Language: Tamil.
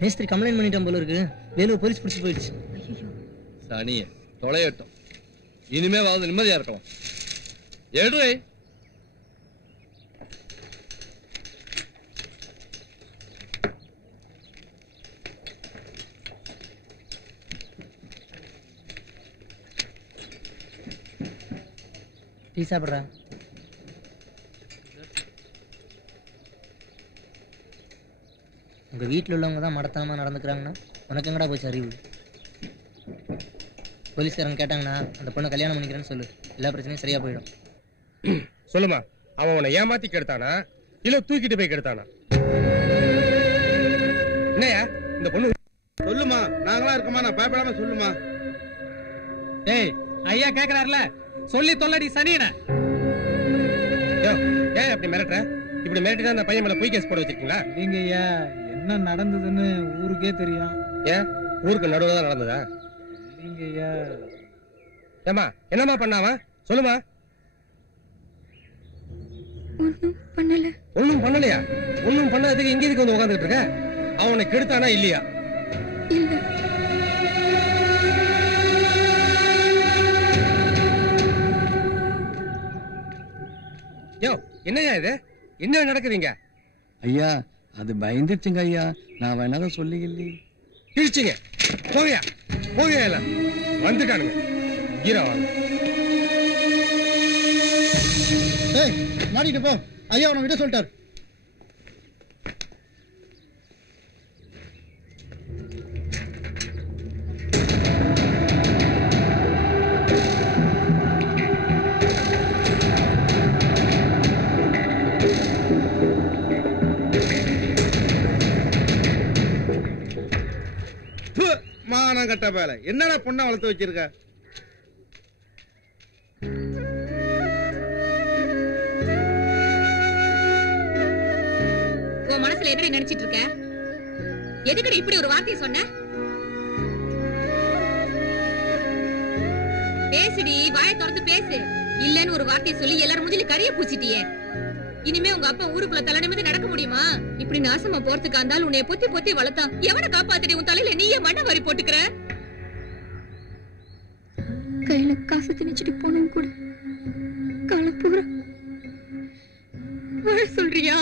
மேஸ்திரி கம்ப்ளைண்ட் பண்ணிட்டான் போல இருக்கு. வேலூர் போலீஸ் பிடிச்சி போயிடுச்சு. சனிய தொலையட்டும். இனிமே வந்து நிம்மதியா இருக்கலாம். ஏடு டீ சாப்பிட்றா. உங்கள் வீட்டில் உள்ளவங்க தான் மடத்தனமாக நடந்துக்கிறாங்கன்னா உனக்கு எங்கடா போச்சு அறிவு? போலீஸ்காரங்க கேட்டாங்கன்னா அந்த பொண்ணை கல்யாணம் பண்ணிக்கிறேன்னு சொல்லு, எல்லா பிரச்சனையும் சரியாக போயிடும். சொல்லுமா, அவன் உன்னை ஏமாத்தி கெடுத்தானா இல்லை தூக்கிட்டு போய் கெடுத்தானா? என்னையா இந்த பொண்ணு? சொல்லுமா, நாங்களா இருக்கமா, நான் பயப்படாம சொல்லுமா. ஏய் ஐயா கேக்குறாருல, சொல்லி தொல்லடி சனியன. ஏன் அப்படி மிரட்டுற? இப்படி மிரட்டிதான் அந்த பையன் மேல பொய் கேஸ் போட வச்சிருக்கீங்களா? நீங்க ஐயா என்ன நடந்ததுன்னு ஊருக்கே தெரியும். ஏன் ஊருக்கு நடுவுல தான் நடந்ததா? நீங்க ஐயா ஏமா என்னமா பண்ணாவா? சொல்லுமா. ஒண்ணும் பண்ணலையா? ஒண்ணும் பண்ணாததுக்கு இங்க எதுக்கு வந்து உட்காந்துட்டு இருக்க? அவனை கெடுத்தானா இல்லையா? யோ என்னையா இது? என்ன நடக்குதுங்க? ஐயா அது பயந்துச்சுங்க ஐயா, நான் வேணாலும் சொல்லிக்கல. கிழிச்சிங்க. போவியா போவியா? இல்ல வந்துட்டானுங்க. ஈரா வாங்க. மாடிட்டு போ. ஐயா உன விட சொல்லிட்டார். மானம் கட்ட பேல என்னடா பொண்ணை வளர்த்து வச்சிருக்க? உன் மனசுல என்ன நினைச்சிட்டு இருக்க? எதுக்கு இப்படி ஒரு வார்த்தையை சொன்ன? பேசுடி, வாயை திறந்து பேசு. இல்லன்னு ஒரு வார்த்தையை சொல்லி எல்லாரும் மூஞ்சில கரிய பூச்சிட்டியே. இனிமே உங்க அப்பா ஊருக்குள்ள தலை நிமிர்ந்து நடக்க முடியுமா? இப்படி நாசமா போறதுக்கு அந்த உன்னை பொத்தி பொத்தி வளர்த்தா எவனை காப்பாத்தடி? உன் தலையில நீயே மண்ணை வாரி போட்டுக்கிற. கையில காசு திணிச்சிட்டு போனவங்க கூட காலப்பூரா வாழ சொல்றியா?